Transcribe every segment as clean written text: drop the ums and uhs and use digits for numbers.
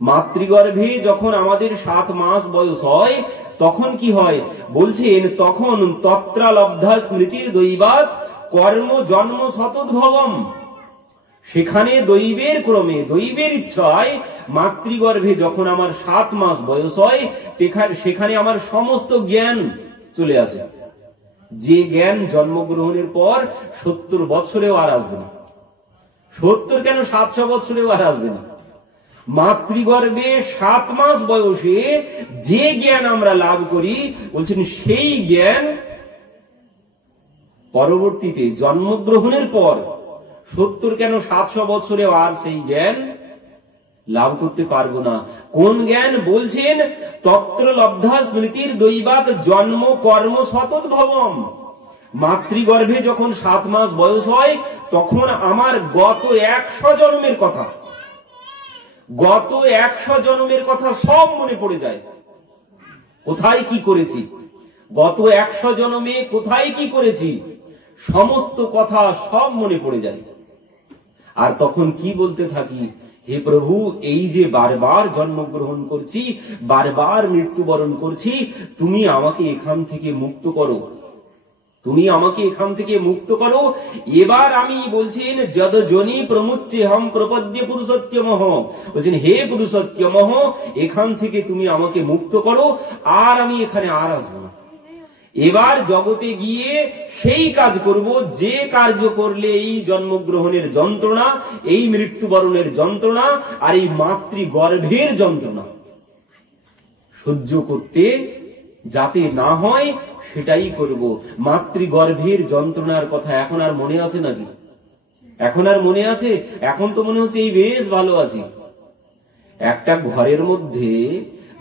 মাতৃগর্ভে যখন আমাদের 7 মাস বয়স হয় তখন কি হয় বলছেন, তখন তত্রালব্ধা স্মৃতির দৈবাৎ কর্ম জন্ম শতোদ্ভবম। সেখানে দৈবের ক্রমে, দৈবের ইচ্ছায় মাতৃগর্ভে যখন আমার 7 মাস বয়স হয় সেখানে আমার সমস্ত জ্ঞান চলে আসে, যে জ্ঞান জন্মগ্রহণের পর 70 বছরেও আর আসবে না। 70 কেন, 700 বছরেও আর আসবে না। মাতৃগর্ভে 7 মাস বয়সে যে জ্ঞান আমরা লাভ করি, বলছেন সেই জ্ঞান পরবর্তীতে জন্মগ্রহণের পর 70 কেন 700 বছরেও আর সেই জ্ঞান লাভ করতে পারবো না। কোন জ্ঞান বলছেন, তত্র লব্ধা স্মৃতির দৈবাৎ জন্ম কর্ম শতোদ্ভবম। মাতৃগর্ভে যখন 7 মাস বয়স হয় তখন আমার গত 100 জন্মের কথা, গত 100 জন্মের কথা সব মনে পড়ে যায়। কোথায় কি করেছি, গত 100 জন্মে কোথায় কি করেছি, সমস্ত কথা সব মনে পড়ে যায়। আর তখন কি বলতে থাকি, হে প্রভু, এই যে বারবার জন্মগ্রহণ করছি, বারবার মৃত্যুবরণ করছি, তুমি আমাকে এখান থেকে মুক্ত করো, তুমি আমাকে এখান থেকে মুক্ত করো। এবার আমি বলছেন, যদ জনি প্রমুচ্চে হম প্রপদ্য পুরুষোত্তমঃ, বলছেন হে পুরুষোত্তমঃ, এখান থেকে তুমি আমাকে মুক্ত করো, আর আমি এখানে আর আসবো না। এবার জগতে গিয়ে সেই কাজ করব যে কার্য করলে এই জন্মগ্রহণের যন্ত্রণা, এই মৃত্যুবরণের যন্ত্রণা আর এই মাতৃগর্ভের যন্ত্রণা সহ্য করতে যাতে না হয় সেটাই করব। মাতৃগর্ভের যন্ত্রণার কথা এখন আর মনে আছে নাকি? এখন আর মনে আছে? এখন তো মনে হচ্ছে এই বেশ ভালো আছি। একটা ঘরের মধ্যে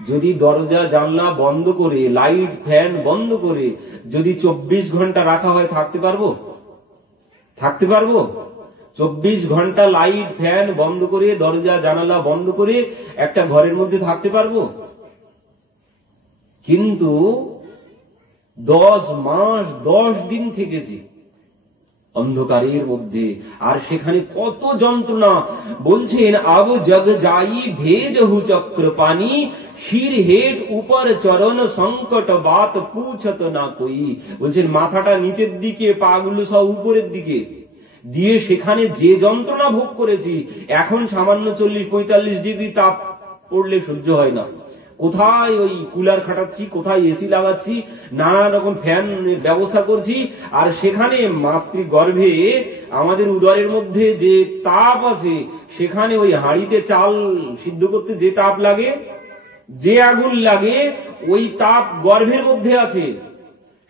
যদি দরজা জানলা বন্ধ করে, লাইট ফ্যান বন্ধ করে যদি 24 ঘন্টা রাখা হয়, থাকতে পারবো? থাকতে পারবো? 24 ঘন্টা লাইট ফ্যান বন্ধ করে, দরজা জানালা বন্ধ করে একটা ঘরের মধ্যে থাকতে পারবো? কিন্তু 10 মাস 10 দিন থেকেছি অন্ধকারের মধ্যে, আর সেখানে কত যন্ত্রণা। বলছেন, আব জগ যাই ভেজহু চক্র পানি, শির হেট উপর চরণ সংকট বাত পুছত না কই। বলছেন মাথাটা নিচের দিকে, পাগুলো সব উপরের দিকে দিয়ে সেখানে যে যন্ত্রণা ভোগ করেছি, এখন সামান্য 40-45 ডিগ্রি তাপ পড়লে সহ্য হয় না। কোথায় ওই কুলার খাটাচ্ছি, কোথায় এসি লাগাচ্ছি, নানা রকম ফ্যান ব্যবস্থা করছি। আর সেখানে মাতৃগর্ভে আমাদের উদরের মধ্যে যে তাপ আছে, সেখানে ওই হাঁড়িতে চাল সিদ্ধ করতে যে তাপ লাগে, যে আগুন লাগে, ওই তাপ গর্ভের মধ্যে আছে।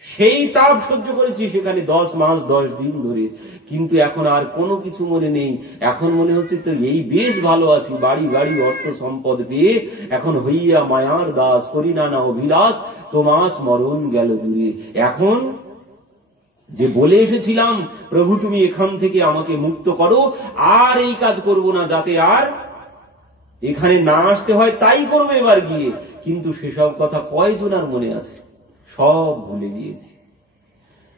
সেই তাপ সহ্য করেছি সেখানে 10 মাস 10 দিন ধরে। কিন্তু এখন আর কোনো কিছু মনে নেই। এখন মনে হচ্ছে তো এই বেশ ভালো আছি, বাড়ি গাড়ি অর্থ সম্পদ পেয়ে এখন হইয়া মায়ার দাস, করি নানা অভিলাষ, তোমার স্মরণ গেল দূরে। এখন যে বলে এসেছিলাম, প্রভু তুমি এখান থেকে আমাকে মুক্ত করো, আর এই কাজ করব না, যাতে আর এখানে না আসতে হয়, তাই করবো এবার গিয়ে। কিন্তু সেসব কথা কয়জন আর মনে আছে? সব ভুলে গিয়েছি।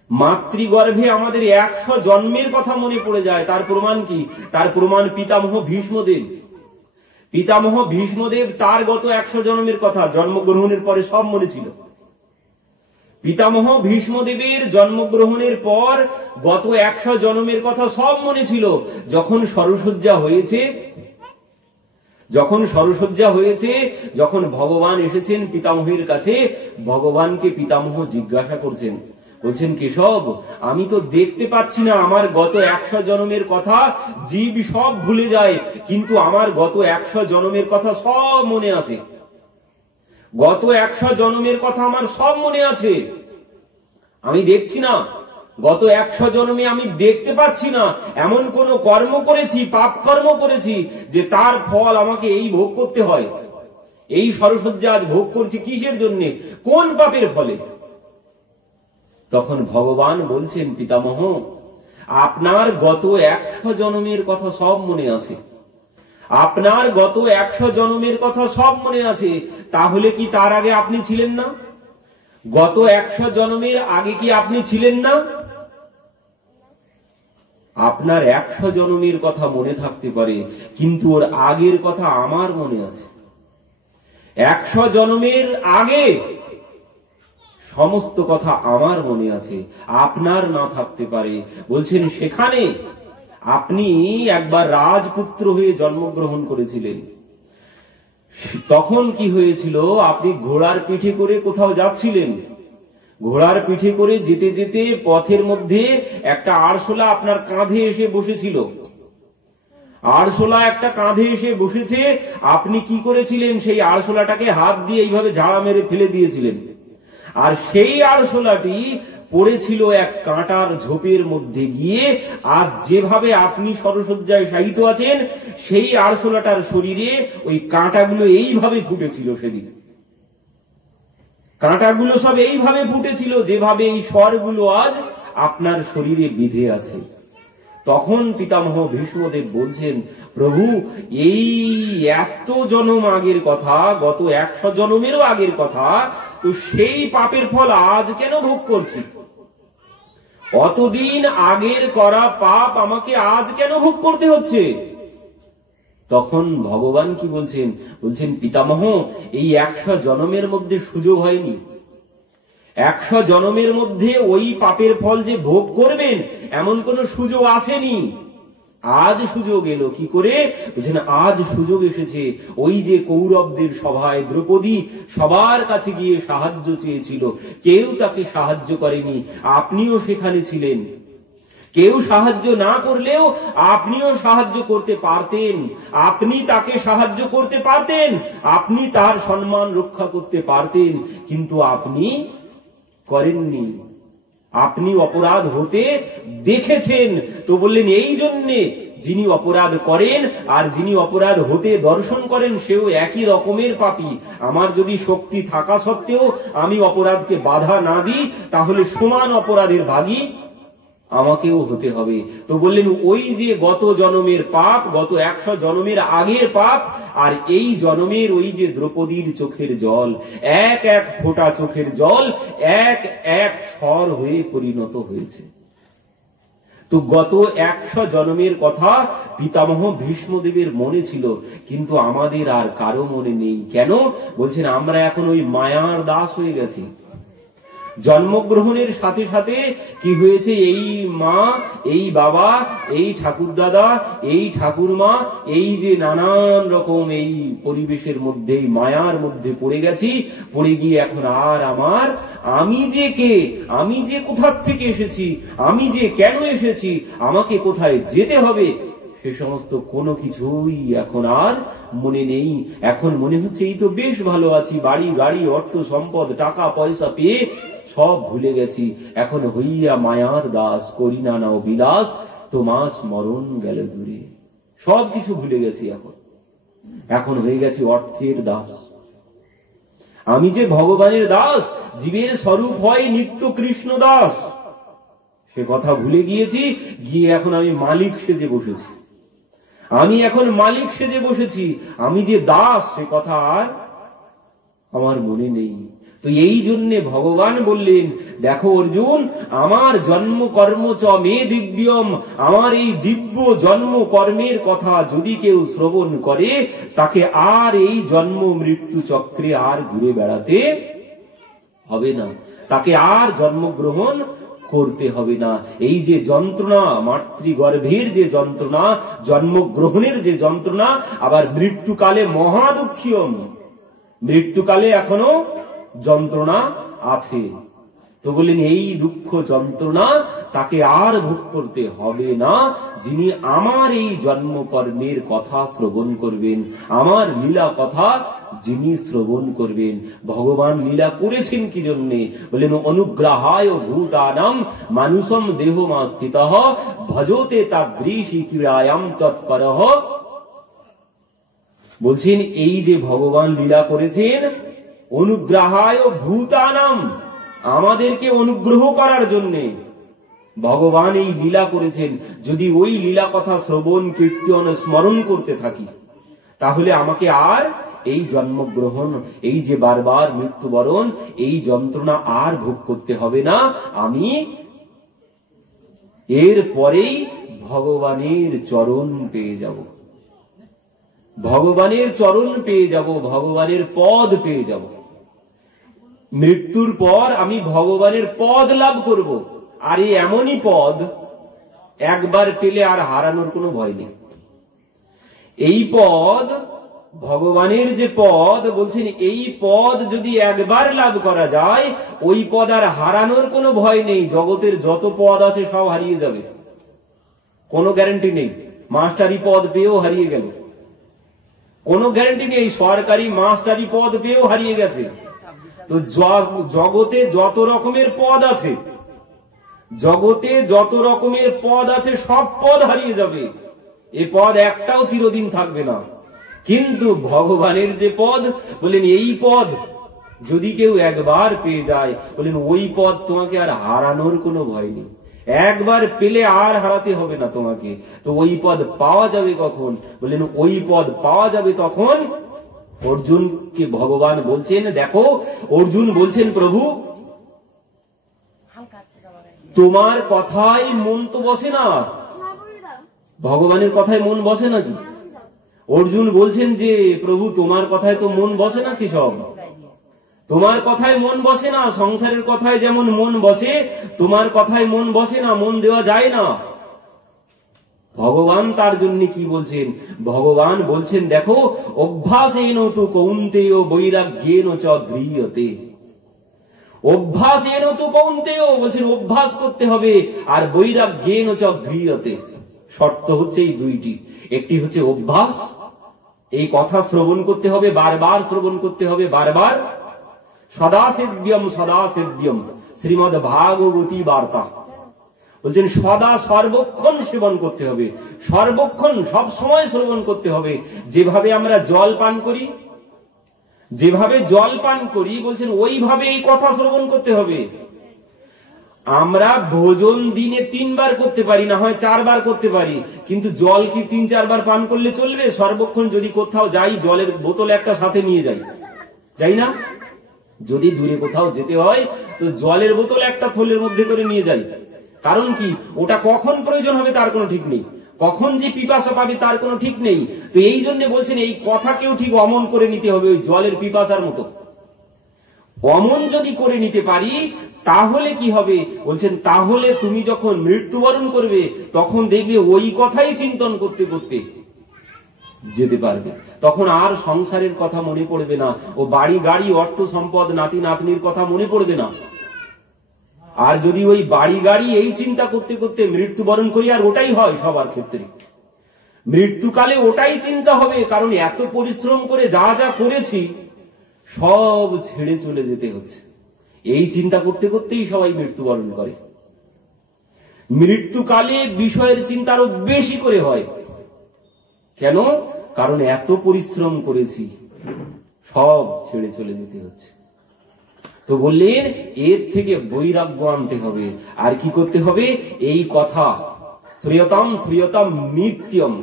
মাতৃগর্ভে আমাদের 100 জন্মের কথা মনে পড়ে যায়। তার প্রমাণ কি? তার প্রমাণ পিতামহ ভীষ্মদেব। পিতামহ ভীষ্মদেব তার গত 100 জন্মের কথা জন্মগ্রহণের পরে সব মনে ছিল। পিতামহ ভীষ্মদেবের জন্মগ্রহণের পর গত 100 জন্মের কথা সব মনে ছিল। যখন সরসজ্জা হয়েছে, যখন ভগবান এসেছেন পিতামহের কাছে, ভগবানকে পিতামহ জিজ্ঞাসা করছেন, বলছেন কেশব, আমি তো দেখতে পাচ্ছি না, আমার গত 100 জন্মের কথা জীব সব ভুলে যায়, কিন্তু আমার গত 100 জন্মের কথা সব মনে আছে। গত 100 জন্মের কথা আমার সব মনে আছে। আমি দেখছি না, গত 100 জন্মে আমি দেখতে পাচ্ছি না এমন কোন কর্ম করেছি, পাপ কর্ম করেছি যে তার ফল আমাকে এই ভোগ করতে হয়। এই সরসজ্জা আজ ভোগ করছি কিসের জন্য, কোন পাপের ফলে? তখন ভগবান বলছেন, পিতামহ, আপনার গত 100 জন্মের কথা সব মনে আছে। আপনার গত 100 জন্মের কথা সব মনে আছে, তাহলে কি তার আগে আপনি ছিলেন না? গত 100 জন্মের আগে কি আপনি ছিলেন না? আপনার 100 জন্মের কথা মনে থাকতে পারে, কিন্তু ওর আগের কথা আমার মনে আছে। 100 জন্মের আগে সমস্ত কথা আমার মনে আছে, আপনার না থাকতে পারে। বলছেন সেখানে আপনি একবার রাজপুত্র হয়ে জন্মগ্রহণ করেছিলেন। তখন কি হয়েছিল, আপনি ঘোড়ার পিঠে করে কোথাও যাচ্ছিলেন। ঘোড়ার পিঠে করে যেতে যেতে পথের মধ্যে একটা আরশোলা আপনার কাঁধে এসে বসেছিল। আরশোলা একটা কাঁধে এসে বসেছে, আপনি কি করেছিলেন, সেই আরশোলাটাকে হাত দিয়ে এইভাবে ঝাড়া মেরে ফেলে দিয়েছিলেন। আর সেই আরশোলাটি পড়েছিল এক কাঁটার ঝোপের মধ্যে গিয়ে। আর যেভাবে আপনি সরসজ্জায় শায়িত আছেন, সেই আরশোলাটার শরীরে ওই কাঁটাগুলো এইভাবে ফুটেছিল। সেদিন কাঁটাগুলো সব এইভাবে ফুটেছিল, যেভাবে এই স্বরগুলো আজ আপনার শরীরে বিধে আছে। তখন পিতামহ ভীষ্মদেব বলছেন, প্রভু এই এত জন্ম আগের কথা, গত 100 জন্মেরও আগের কথা, তো সেই পাপের ফল আজ কেন ভোগ করছি? অতদিন আগের করা পাপ আমাকে আজ কেন ভোগ করতে হচ্ছে? তখন ভগবান কি বলছেন, বলছেন পিতামহ এই 100 জন্মের মধ্যে সুযোগ হয়নি। 100 জন্মের মধ্যে ওই পাপের ফল যে ভোগ করবেন এমন কোন সুযোগ আসেনি। আজ সুযোগ এলো কি করে? বলছেন আজ সুযোগ এসেছে। ওই যে কৌরবদের সভায় দ্রৌপদী সবার কাছে গিয়ে সাহায্য চেয়েছিল, কেউ তাকে সাহায্য করেনি। আপনিও সেখানে ছিলেন। কেউ সাহায্য না করলেও আপনিও সাহায্য করতে পারতেন। আপনি তাকে সাহায্য করতে পারতেন, আপনি তার সম্মান রক্ষা করতে পারতেন, কিন্তু আপনি করেননি। আপনি অপরাধ হতে দেখেছেন। তো বললেন এই জন্যে যিনি অপরাধ করেন আর যিনি অপরাধ হতে দর্শন করেন সেও একই রকমের পাপী। আমার যদি শক্তি থাকা সত্ত্বেও আমি অপরাধকে বাধা না দিই, তাহলে সমান অপরাধের ভাগী আমাকেও হতে হবে। তো বললেন ওই যে গত জন্মের পাপ, গত 100 জন্মের আগের পাপ, আর এই জন্মের ওই যে দ্রৌপদীর চোখের জল, এক এক ফোঁটা চোখের জল এক এক স্বর হয়ে পরিণত হয়েছে। তো গত 100 জন্মের কথা পিতামহ ভীষ্মদেবের মনে ছিল, কিন্তু আমাদের আর কারো মনে নেই। কেন? বলছেন আমরা এখন ওই মায়ার দাস হয়ে গেছি। জন্মগ্রহণের সাথে সাথে কি হয়েছে, এই মা, এই বাবা, এই ঠাকুর দাদা, এই ঠাকুরমা, এই যে নানান রকম এই পরিবেশের মধ্যে মায়ার মধ্যে পড়ে গেছি। পড়ে গিয়ে এখন আর আমার আমি যে কে, আমি যে কোথার থেকে এসেছি, আমি যে কেন এসেছি, আমাকে কোথায় যেতে হবে, সে সমস্ত কোনো কিছুই এখন আর মনে নেই। এখন মনে হচ্ছে এই তো বেশ ভালো আছি, বাড়ি গাড়ি অর্থ সম্পদ টাকা পয়সা পেয়ে সব ভুলে গেছি। এখন হইয়া মায়ার দাস, করি না নাও বিলাস, তোমার স্মরণ গেল দূরে। সব কিছু ভুলে গেছি। এখন হয়ে গেছি অর্থের দাস। আমি যে ভগবানের দাস, জীবের স্বরূপ হয় নিত্য কৃষ্ণ দাস, সে কথা ভুলে গিয়েছি। গিয়ে এখন আমি মালিক সেজে বসেছি। আমি এখন মালিক সেজে বসেছি। আমি যে দাস সে কথা আর আমার মনে নেই। তো এই জন্যে ভগবান বললেন, দেখো অর্জুন, আমার জন্ম কর্ম চ মে দিব্যম, আমার এই দিব্য জন্ম কর্মের কথা যদি কেউ শ্রবণ করে, তাকে আর এই জন্ম মৃত্যু চক্রে আর ঘুরে বেড়াতে হবে না, তাকে আর জন্মগ্রহণ করতে হবে না। এই যে যন্ত্রণা, মাতৃগর্ভের যে যন্ত্রণা, জন্মগ্রহণের যে যন্ত্রণা, আবার মৃত্যুকালে মহা দুঃখিয়ম, মৃত্যুকালে এখনো যন্ত্রণা আছে। তো বললেন এই দুঃখ যন্ত্রণা তাকে আর ভোগ করতে হবে না, যিনি আমার এই জন্মকর্মের কথা শ্রবণ করবেন, আমার লীলা কথা যিনি শ্রবণ করবেন। ভগবান লীলা করেছেন কি জন্যে? বললেন অনুগ্রহায় ভূতানাম মানুষম দেহমাস্থিতঃ ভজতে তাদৃশী ক্রীড়ায়াম তৎপরঃ। বলছেন এই যে ভগবান লীলা করেছেন, অনুগ্রহায় ভূতানাম, আমাদেরকে অনুগ্রহ করার জন্যে ভগবান এই লীলা করেছেন। যদি ওই লীলা কথা শ্রবণ কীর্তন স্মরণ করতে থাকি, তাহলে আমাকে আর এই জন্মগ্রহণ, এই যে বারবার মৃত্যুবরণ, এই যন্ত্রণা আর ভোগ করতে হবে না। আমি এর পরেই ভগবানের চরণ পেয়ে যাব। ভগবানের চরণ পেয়ে যাব, ভগবানের পদ পেয়ে যাব। মৃত্যুর পর আমি ভগবানের পদ লাভ করব। আর এই এমনই পদ একবার পেলে আর হারানোর কোনো ভয় নেই। এই পদ, ভগবানের যে পদ বলছেন, এই পদ যদি একবার লাভ করা যায়, ওই পদ আর হারানোর কোনো ভয় নেই। জগতের যত পদ আছে সব হারিয়ে যাবে, কোনো গ্যারান্টি নেই। মাস্টারি পদ পেয়েও হারিয়ে গেল, কোনো গ্যারান্টি নেই। সরকারি মাস্টারি পদ পেয়েও হারিয়ে গেছে। তো জগতে যত রকমের পদ আছে, জগতে যত রকমের পদ আছে সব পদ হারিয়ে যাবে। এ পদ একটাও চিরদিন থাকবে না। কিন্তু ভগবানের যে পদ বলেন, এই পদ যদি কেউ একবার পেয়ে যায়, বলেন ওই পদ তোমাকে আর হারানোর কোনো ভয় নেই। একবার পেলে আর হারাতে হবে না তোমাকে। তো ওই পদ পাওয়া যাবে কখন? বলেন ওই পদ পাওয়া যাবে তখন অর্জুনকে ভগবান বলছেন, দেখো অর্জুন বলছেন, প্রভু তোমার কথায় মন তো বসে না। ভগবানের কথায় মন বসে নাকি? অর্জুন বলছেন যে প্রভু তোমার কথায় তো মন বসে না, কি সব তোমার কথায় মন বসে না। সংসারের কথায় যেমন মন বসে, তোমার কথায় মন বসে না, মন দেওয়া যায় না। ভগবান তার জন্য কি বলছেন? ভগবান বলছেন, দেখো অভ্যাসেন তু কৌন্তেয় বৈরাগ্যেন চ গৃহ্যতে। অভ্যাসেন তু কৌন্তেয় বলছেন অভ্যাস করতে হবে, আর বৈরাগ্যেন চ গৃহ্যতে। শর্ত হচ্ছে এই দুইটি। একটি হচ্ছে অভ্যাস, এই কথা শ্রবণ করতে হবে, বারবার শ্রবণ করতে হবে, বারবার। সদা সেব্যম সদা সেব্যম, শ্রীমদ্ ভাগবতী বার্তা বলছেন সদা সর্বক্ষণ সেবন করতে হবে, সর্বক্ষণ সব সময় শ্রবণ করতে হবে। যেভাবে আমরা জল পান করি, যেভাবে জল পান করি বলছেন ওইভাবে এই কথা শ্রবণ করতে হবে। আমরা ভোজন দিনে 3 বার করতে পারি না, হয় 4 বার করতে পারি, কিন্তু জল কি 3-4 বার পান করলে চলবে? সর্বক্ষণ যদি কোথাও যাই, জলের বোতল একটা সাথে নিয়ে যাই, যাই না? যদি দূরে কোথাও যেতে হয় তো জলের বোতল একটা থলের মধ্যে করে নিয়ে যাই। কারণ কি? ওটা কখন প্রয়োজন হবে তার কোনো ঠিক নেই, কখন যে পিপাসা পাবে তার কোনো ঠিক নেই। তো এই জন্য বলছেন এই কথাকেও ঠিক অমন করে নিতে হবে, ওই জলের পিপাসার মতো। অমন যদি করে নিতে পারি তাহলে কি হবে? বলছেন তাহলে তুমি যখন মৃত্যুবরণ করবে তখন দেখবে ওই কথাই চিন্তন করতে করতে যেতে পারবে। তখন আর সংসারের কথা মনে পড়বে না, ও বাড়ি গাড়ি অর্থ সম্পদ নাতি নাতনির কথা মনে পড়বে না। আর যদি ওই বাড়ি গাড়ি এই চিন্তা করতে করতে মৃত্যুবরণ করি, আর ওটাই হয় সবার ক্ষেত্রে, মৃত্যুকালে ওটাই চিন্তা হবে। কারণ এত পরিশ্রম করে যা যা করেছি সব ছেড়ে চলে যেতে হচ্ছে, এই চিন্তা করতে করতেই সবাই মৃত্যুবরণ করে। মৃত্যুকালে বিষয়ের চিন্তা আরো বেশি করে হয়। কেন? কারণ এত পরিশ্রম করেছি, সব ছেড়ে চলে যেতে হচ্ছে। তো বললেন এর থেকে বৈরাগ্য আনতে হবে। আর কি করতে হবে? এই কথা শ্রিয়তম শ্রিয়তম নিত্যম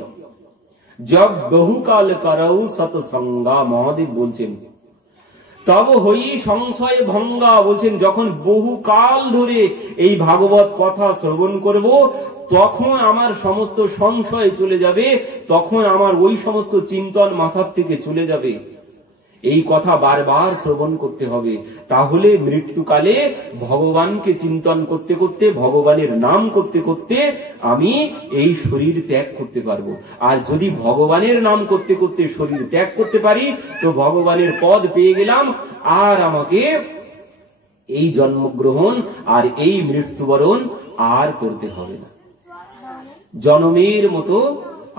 জব বহুকাল করৌ সৎসঙ্গা। মহাদেব বলছেন তব হই সংশয় ভঙ্গা, বলছেন যখন বহুকাল ধরে এই ভাগবত কথা শ্রবণ করব তখন আমার সমস্ত সংশয় চলে যাবে, তখন আমার ওই সমস্ত চিন্তন মাথার থেকে চলে যাবে। এই কথা বারবার শ্রবণ করতে হবে। তাহলে মৃত্যুকালে ভগবানকে চিন্তন করতে করতে, ভগবানের নাম করতে করতে আমি এই শরীর ত্যাগ করতে পারবো। আর যদি ভগবানের নাম করতে করতে শরীর ত্যাগ করতে পারি তো ভগবানের পদ পেয়ে গেলাম, আর আমাকে এই জন্মগ্রহণ আর এই মৃত্যুবরণ আর করতে হবে না। জনমের মতো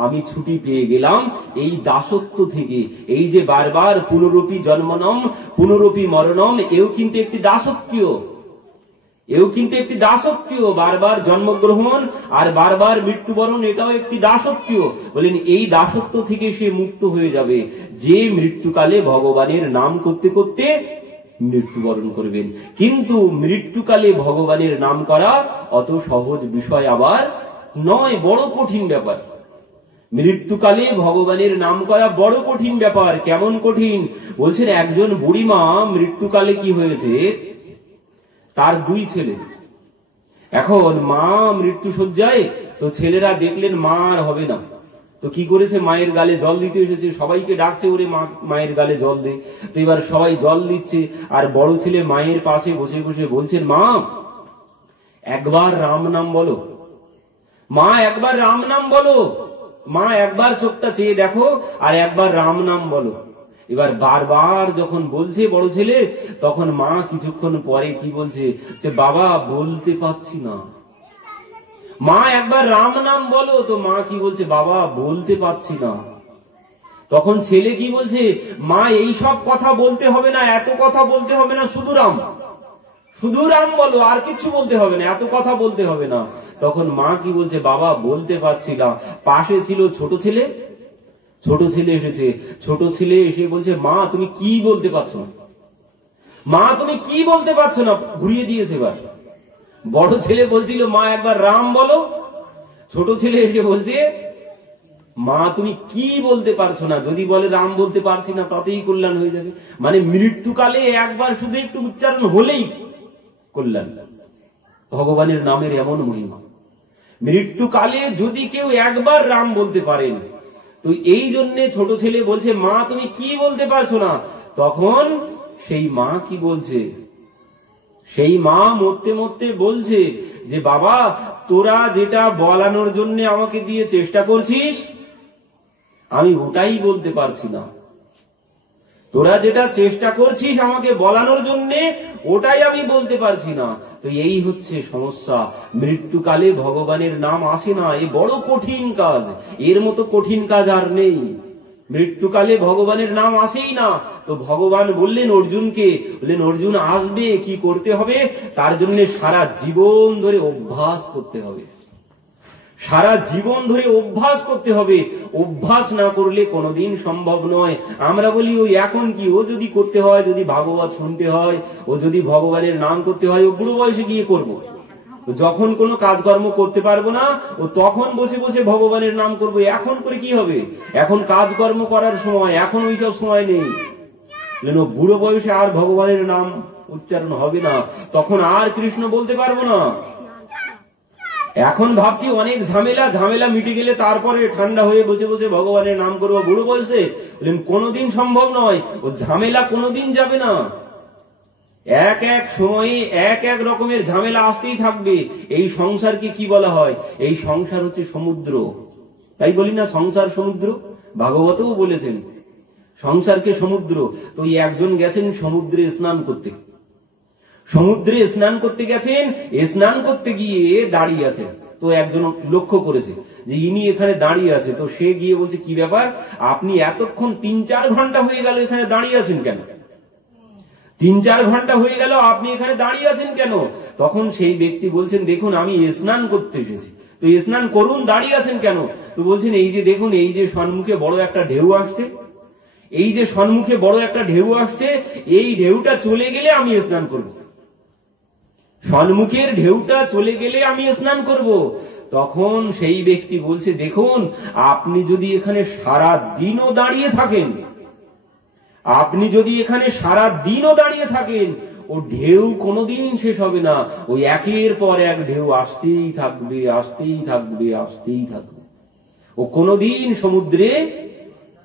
আমি ছুটি পেয়ে গেলাম এই দাসত্ব থেকে। এই যে বারবার পুনরূপী জন্মনম পুনরূপী মরণম, এও কিন্তু একটি দাসত্বীয়, এও কিন্তু একটি দাসত্বীয়। বারবার জন্মগ্রহণ আর বারবার মৃত্যুবরণ, এটাও একটি দাসত্বীয়। বলেন এই দাসত্ব থেকে সে মুক্ত হয়ে যাবে যে মৃত্যুকালে ভগবানের নাম করতে করতে মৃত্যুবরণ করবেন। কিন্তু মৃত্যুকালে ভগবানের নাম করা অত সহজ বিষয় আবার নয়, বড় কঠিন ব্যাপার। মৃত্যুকালে ভগবানের নাম করা বড় কঠিন ব্যাপার। কেমন কঠিন? বলছেন একজন বুড়িমা মৃত্যুকালে কি হয়েছে, তার 2 ছেলে। এখন মা মৃত্যু শয্যায়, তো ছেলেরা দেখলেন মা আর হবে না, তো কি করেছে, মায়ের গালে জল দিতে এসেছে, সবাইকে ডাকছে, ওরে মায়ের গালে জল দে। তো এবার সবাই জল দিচ্ছে, আর বড় ছেলে মায়ের পাশে বসে বসে বলছেন, মা একবার রাম নাম বলো, মা একবার রাম নাম বলো, মা একবার চোখটা চেয়ে দেখো আর একবার রাম নাম বলো। এবার বারবার যখন বলছে বড় ছেলে, তখন মা কিছুক্ষণ পরে কি বলছে, যে বাবা বলতে পারছি না, মা একবার রাম নাম বলো। তো মা কি বলছে, বাবা বলতে পারছি না। তখন ছেলে কি বলছে, মা এই সব কথা বলতে হবে না, এত কথা বলতে হবে না, শুধু রাম, শুধু রাম বলো, আর কিছু বলতে হবে না, এত কথা বলতে হবে না। তখন মা কি বলছে, বাবা বলতে পারছি না। পাশে ছিল ছোট ছেলে, ছোট ছেলে এসেছে, ছোট ছেলে এসে বলছে, মা তুমি কি বলতে পারছো না, মা তুমি কি বলতে পারছো না, ঘুরিয়ে দিয়েছে। এবার বড় ছেলে বলছিল, মা একবার রাম বলো। ছোট ছেলে এসে বলছে, মা তুমি কি বলতে পারছো না, যদি বলে রাম বলতে পারছি না তাতেই কল্যাণ হয়ে যাবে। মানে মৃত্যুকালে একবার শুধু একটু উচ্চারণ হলেই কল্যাণ। ভগবানের নামের এমন মহিমা, মৃত্যুকালে যদি কেউ একবার রাম বলতে পারেন। তো এই জন্য ছোট ছেলে বলছে, মা তুমি কি বলতে পারছো না। তখন সেই মা কি বলছে, সেই মা মরতে মরতে বলছে যে বাবা তোরা যেটা বলানোর জন্য আমাকে দিয়ে চেষ্টা করছিস, আমি ওটাই বলতে পারছি না। তোরা যেটা চেষ্টা করছিস আমাকে বলানোর জন্য, ওটাই আমি বলতে পারছি না। তো এই হচ্ছে সমস্যা, মৃত্যুকালে ভগবানের নাম আসে না। এ বড় কঠিন কাজ, এর মতো কঠিন কাজ আর নেই। মৃত্যুকালে ভগবানের নাম আসেই না। তো ভগবান বললেন অর্জুনকে, বললেন অর্জুন আসবে, কি করতে হবে, তার জন্য সারা জীবন ধরে অভ্যাস করতে হবে, সারা জীবন ধরে অভ্যাস করতে হবে। অভ্যাস না করলে কোনোদিন সম্ভব নয়। আমরা বলি ওই এখন কি, ও যদি করতে হয়, যদি ভাগবত শুনতে হয়, ও যদি ভগবানের নাম করতে হয়, ও বুড়ো বয়সে গিয়ে করবো। যখন কোনো কাজকর্ম করতে পারবো না, ও তখন বসে বসে ভগবানের নাম করবো। এখন করে কি হবে, এখন কাজকর্ম করার সময়, এখন ওইসব সময় নেই। বুড়ো বয়সে আর ভগবানের নাম উচ্চারণ হবে না, তখন আর কৃষ্ণ বলতে পারবো না। এখন ভাবছি অনেক ঝামেলা, ঝামেলা মিটে গেলে তারপরে ঠান্ডা হয়ে বসে বসে ভগবানের নাম করবো বুড়ো বয়সে। কোনোদিন সম্ভব নয়, ও ঝামেলা কোনোদিন যাবে না। এক এক সময়ে এক এক রকমের ঝামেলা আসতেই থাকবে। এই সংসারকে কি বলা হয়, এই সংসার হচ্ছে সমুদ্র। তাই বলি না সংসার সমুদ্র, ভাগবতেও বলেছেন সংসারকে সমুদ্র। তো একজন গেছেন সমুদ্রে স্নান করতে, সমুদ্রে স্নান করতে গেছেন, স্নান করতে গিয়ে দাঁড়িয়ে আছেন। তো একজন লক্ষ্য করেছে যে ইনি এখানে দাঁড়িয়ে আছে। তো সে গিয়ে বলছে, কি ব্যাপার, আপনি এতক্ষণ 3-4 ঘন্টা হয়ে গেল এখানে দাঁড়িয়ে আছেন কেন, 3-4 ঘন্টা হয়ে গেল আপনি এখানে দাঁড়িয়ে আছেন কেন। তখন সেই ব্যক্তি বলছেন, দেখুন আমি স্নান করতে এসেছি। তো স্নান করুন, দাঁড়িয়ে আছেন কেন। তো বলছেন, এই যে দেখুন, এই যে সম্মুখে বড় একটা ঢেউ আসছে, এই যে সম্মুখে বড় একটা ঢেউ আসছে, এই ঢেউটা চলে গেলে আমি স্নান করব, সম্মুখের ঢেউটা চলে গেলে আমি স্নান করব। তখন সেই ব্যক্তি বলছে, দেখুন আপনি যদি এখানে সারা দিনও দাঁড়িয়ে থাকেন, আপনি যদি এখানে সারা দিনও দাঁড়িয়ে থাকেন, ও ঢেউ কোনোদিন শেষ হবে না। ওই একের পর এক ঢেউ আসতেই থাকবে, আসতেই থাকবে, আসতেই থাকবে। ও কোনোদিন সমুদ্রে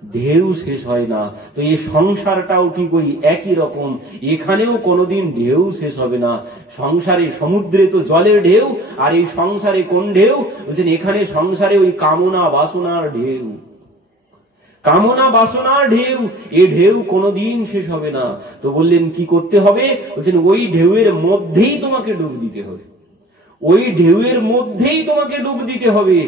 ঢেউ শেষ হয় না। তো এই সংসারটাও ঠিক ওই একই রকম, এখানেও কোনোদিন ঢেউ শেষ হবে না। সংসারে, সমুদ্রে তো জলের ঢেউ, আর এই সংসারে কোন ঢেউ বলছেন, এখানে সংসারে ওই কামনা বাসনার ঢেউ, কামনা বাসনার ঢেউ। এ ঢেউ কোনোদিন শেষ হবে না। তো বললেন কি করতে হবে, বলছেন ওই ঢেউয়ের মধ্যেই তোমাকে ডুব দিতে হবে, ওই ঢেউয়ের মধ্যেই তোমাকে ডুব দিতে হবে।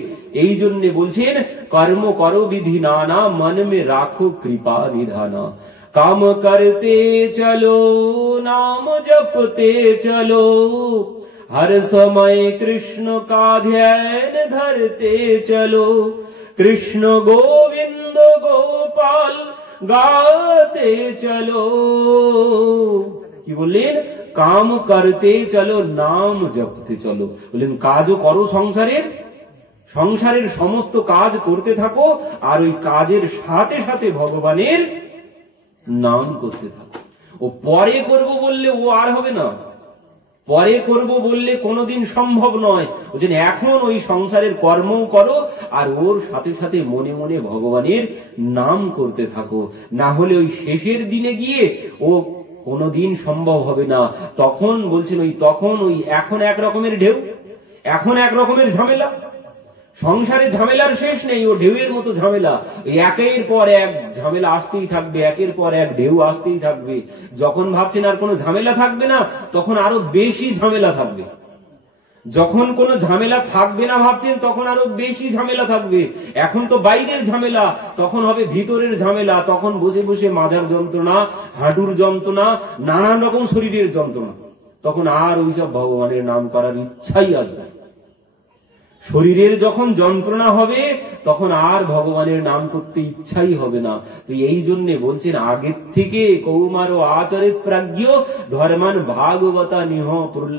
এই জন্য বলছেন, কর্ম করো বিধি নানা, মন মে রাখো কৃপা নিধানা। काम करते चलो, नाम जपते चलो, हर समय कृष्ण का ध्यान धरते चलो। कृष्ण गोविंद गोपाल गाते चलो। কি বললেন, কাম করতে চলো, নাম জপতে চলো। বললেন কাজও করো সংসারের, সংসারের সমস্ত কাজ করতে থাকো, আর ওই কাজের সাথে সাথে ভগবানের নাম করতে থাকো। ও পরে করব বললে ও আর হবে না, পরে করব বললে কোনোদিন সম্ভব নয়। বলছেন এখন ওই সংসারের কর্মও করো আর ওর সাথে সাথে মনে মনে ভগবানের নাম করতে থাকো, না হলে ওই শেষের দিনে গিয়ে ও কোনোদিন সম্ভব হবে না। তখন বলছেন তখন এখন এক রকমের ঢেউ, এখন এক রকমের ঝামেলা, সংসারে ঝামেলার শেষ নেই, ও ঢেউয়ের মতো ঝামেলা, একের পর এক ঝামেলা আসতেই থাকবে, একের পর এক ঢেউ আসতেই থাকবে। যখন ভাবছেন আর কোনো ঝামেলা থাকবে না, তখন আরো বেশি ঝামেলা থাকবে। যখন কোনো ঝামেলা থাকবে না ভাবছেন, তখন আরো বেশি ঝামেলা থাকবে। এখন তো বাইরের ঝামেলা, তখন হবে ভিতরের ঝামেলা। তখন বসে বসে মাজার যন্ত্রণা, হাঁটুর যন্ত্রণা, নানান রকম শরীরের যন্ত্রণা। তখন আর ওইসব ভগবানের নাম করার ইচ্ছাই আসবে। শরীরের যখন যন্ত্রণা হবে তখন আর ভগবানের নাম করতে ইচ্ছাই হবে না। তো এই জন্য বলছেন আগের থেকে কৌমার ও আচরিত প্রাজ্ঞ ধর্মান ভাগবতা নিহ।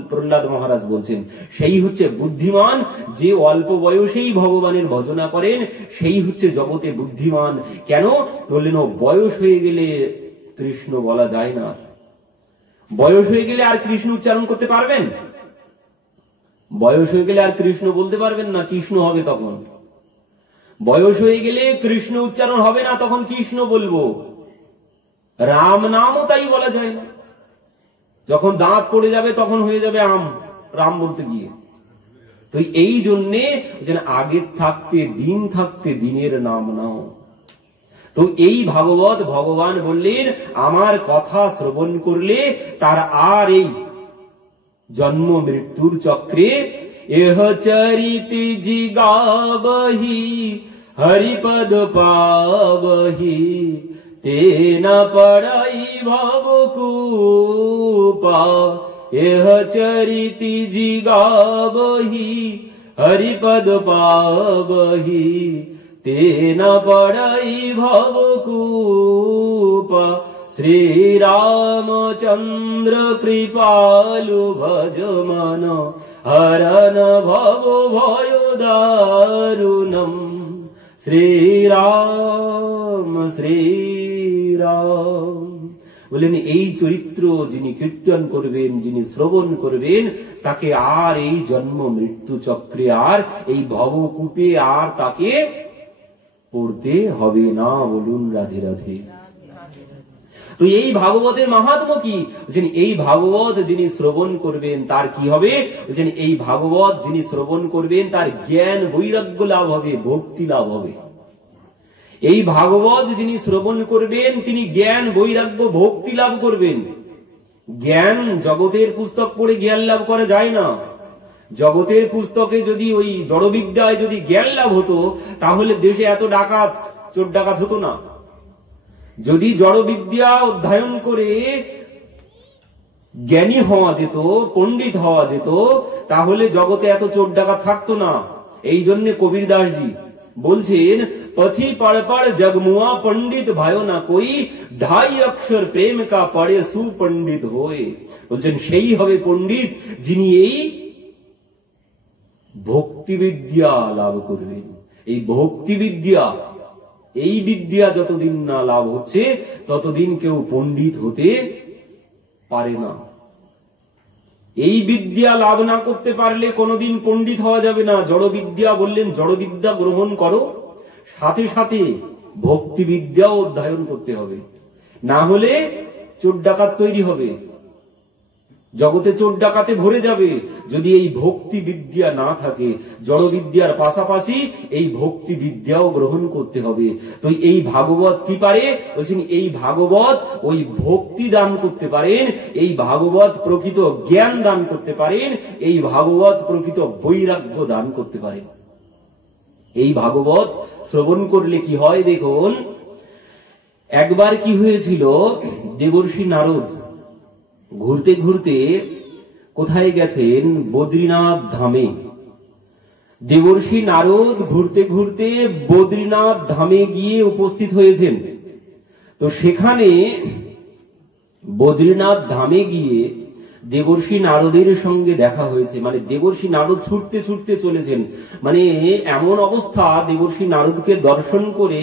প্রহ্লাদ মহারাজ বলছেন সেই হচ্ছে বুদ্ধিমান, যে অল্প বয়সেই ভগবানের ভজনা করেন সেই হচ্ছে জগতে বুদ্ধিমান। কেন বললেন? ও বয়স হয়ে গেলে কৃষ্ণ বলা যায় না। বয়স হয়ে গেলে আর কৃষ্ণ উচ্চারণ করতে পারবেন? বয়স হয়ে গেলে আর কৃষ্ণ বলতে পারবেন না, কৃষ্ণ হবে তখন। বয়স হয়ে গেলে কৃষ্ণ উচ্চারণ হবে না, তখন কৃষ্ণ বলবো। রাম নামও তাই বলা যায় না, যখন দাঁত পড়ে যাবে তখন হয়ে যাবে আম, রাম বলতে গিয়ে। তো এই জন্যে আগের থাকতে দিন থাকতে দিনের নাম নাও। তো এই ভাগবত ভগবান বললেন আমার কথা শ্রবণ করলে তার আর এই জন্ম মৃত্যুর চক্রে এহ চরিতি জিগাবহি হরিপদ পাবহি তেনা পড়াই ভবকূপা। এহ চরিতি জিগাবহি হরিপদ পাবহি তেনা পড়াই ভবকূপা। শ্রী রামচন্দ্র কৃপালু ভজ মন হরণ ভব ভয় দারুণম। শ্রীরাম শ্রীরাম বলেন এই চরিত্র যিনি কীর্তন করবেন, যিনি শ্রবণ করবেন, তাকে আর এই জন্ম মৃত্যু চক্রে আর এই ভবকূপে আর তাকে পড়তে হবে না। বলুন রাধে রাধে। তো এই ভাগবতের মাহাত্ম্য কি? এই ভাগবত যিনি শ্রবণ করবেন তার কি হবে? এই ভাগবত যিনি শ্রবণ করবেন তার জ্ঞান বৈরাগ্য লাভ হবে, ভক্তি লাভ হবে। এই ভাগবত যিনি শ্রবণ করবেন তিনি জ্ঞান বৈরাগ্য ভক্তি লাভ করবেন। জ্ঞান জগতের পুস্তক পড়ে জ্ঞান লাভ করা যায় না। জগতের পুস্তকে যদি ওই জড়বিদ্যায় যদি জ্ঞান লাভ হতো তাহলে দেশে এত ডাকাত চোর ডাকাত হতো না। যদি জড়বিদ্যা অধ্যয়ন করে জ্ঞানী হওয়া যেত, পণ্ডিত হওয়া যেত, তাহলে জগতে এত চোর ডাকাত থাকতো না। এই জন্য কবির দাসজি বলছেন পথি পড় পড় জগমুয়া পণ্ডিত ভাইও না কই, 2.5 অক্ষর প্রেম কা পড়ে সুপণ্ডিত হয়ে। বলছেন সেই হবে পণ্ডিত যিনি এই ভক্তিবিদ্যা লাভ করবেন। এই ভক্তিবিদ্যা, এই বিদ্যা যতদিন না লাভ হচ্ছে ততদিন কেউ পণ্ডিত হতে পারে না। এই বিদ্যা লাভ না করতে পারলে কোনোদিন পণ্ডিত হওয়া যাবে না। জড়বিদ্যা বললেন জড়বিদ্যা গ্রহণ করো, সাথে সাথে ভক্তিবিদ্যাও অধ্যয়ন করতে হবে, না হলে চোর ডাকাত তৈরি হবে, জগতে চোর ডাকাতে ভরে যাবে। যদি এই ভক্তি বিদ্যা না থাকে, জড়বিদ্যার পাশাপাশি এই ভক্তি বিদ্যাও গ্রহণ করতে হবে। তো এই ভাগবত কি পারে? বলছেন এই ভাগবত ওই ভক্তি দান করতে পারেন, এই ভাগবত প্রকৃত জ্ঞান দান করতে পারেন, এই ভাগবত প্রকৃত বৈরাগ্য দান করতে পারেন। এই ভাগবত শ্রবণ করলে কি হয় দেখুন। একবার কি হয়েছিল, দেবর্ষি নারদ ঘুরতে ঘুরতে কোথায় গেছেন? বদ্রীনাথ ধামে। দেবর্ষি নারদ ঘুরতে ঘুরতে বদ্রীনাথ ধামে গিয়ে উপস্থিত হয়েছেন। তো সেখানে বদ্রীনাথ ধামে গিয়ে দেবর্ষি নারদের সঙ্গে দেখা হয়েছে। মানে দেবর্ষি নারদ ছুটতে ছুটতে চলেছেন, মানে এমন অবস্থা দেবর্ষি নারদকে দর্শন করে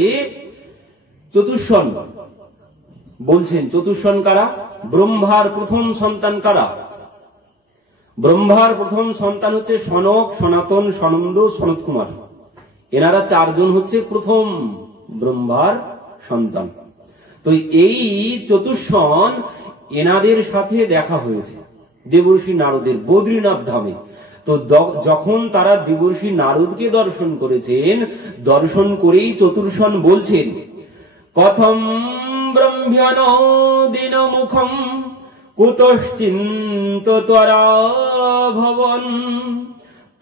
চতুষ্ষণ বলছেন। চতুষ্ষণ কারা? ব্রহ্মার প্রথম সন্তান কারা? ব্রহ্মার প্রথম সন্তান হচ্ছে সনক, সনাতন, সনন্দ, সনত কুমার। এনারা চারজন হচ্ছে প্রথম ব্রহ্মার সন্তান। তো এই চতুষ্ষণ এনাদের সাথে দেখা হয়েছে দেবর্ষি নারদের বদ্রীনাথ ধামে। তো যখন তারা দেবর্ষি নারদকে দর্শন করেছেন, দর্শন করেই চতুর্ষণ বলছেন, কথম ব্রহ্মণ দিন মুখম কুতশ্চিন্তরা ভবন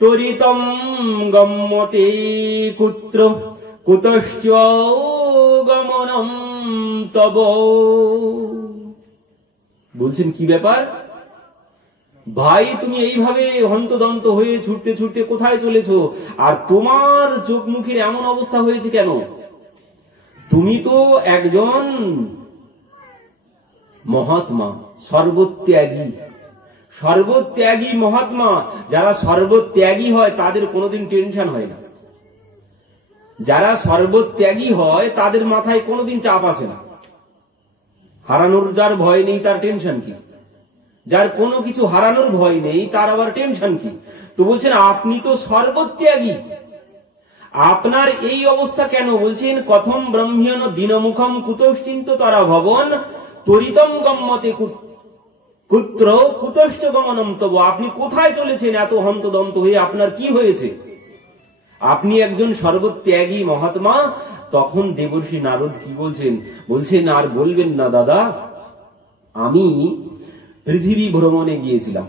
তরিতম গম্যতে কুত্র কুতশ্চ গমনম তব। বলছেন কি ব্যাপার ভাই, তুমি এইভাবে হন্তদন্ত হয়ে ছুটতে ছুটতে কোথায় চলেছো? আর তোমার চোখ মুখের এমন অবস্থা হয়েছে কেন? তুমি তো একজন মহাত্মা, সর্বত্যাগী, সর্বত্যাগী মহাত্মা। যারা সর্বত্যাগী হয় তাদের কোনোদিন টেনশন হয় না। যারা সর্বত্যাগী হয় তাদের মাথায় কোনোদিন চাপ আসে না। হারানোর যার ভয় নেই তার টেনশন কি? যার কোনো কিছু হারানোর ভয় নেই তার আবার টেনশন কি? তো বলছেন আপনি তো সর্বত্যাগী, আপনার এই অবস্থা কেন? বলছেন কথম ব্রহ্মণ দিনমুখম কুতশ্চিন্ত তারা ভবন তরিতম গম্যতে কুত্র কুতশ্চ গমনম তব। আপনি কোথায় চলেছেন এত হন্তদন্ত হয়ে? আপনার কি হয়েছে? আপনি একজন সর্বত্যাগী মহাত্মা। তখন দেবর্ষি নারদ কি বলছেন? বলছেন আর বলবেন না দাদা, আমি পৃথিবী ভ্রমণে গিয়েছিলাম।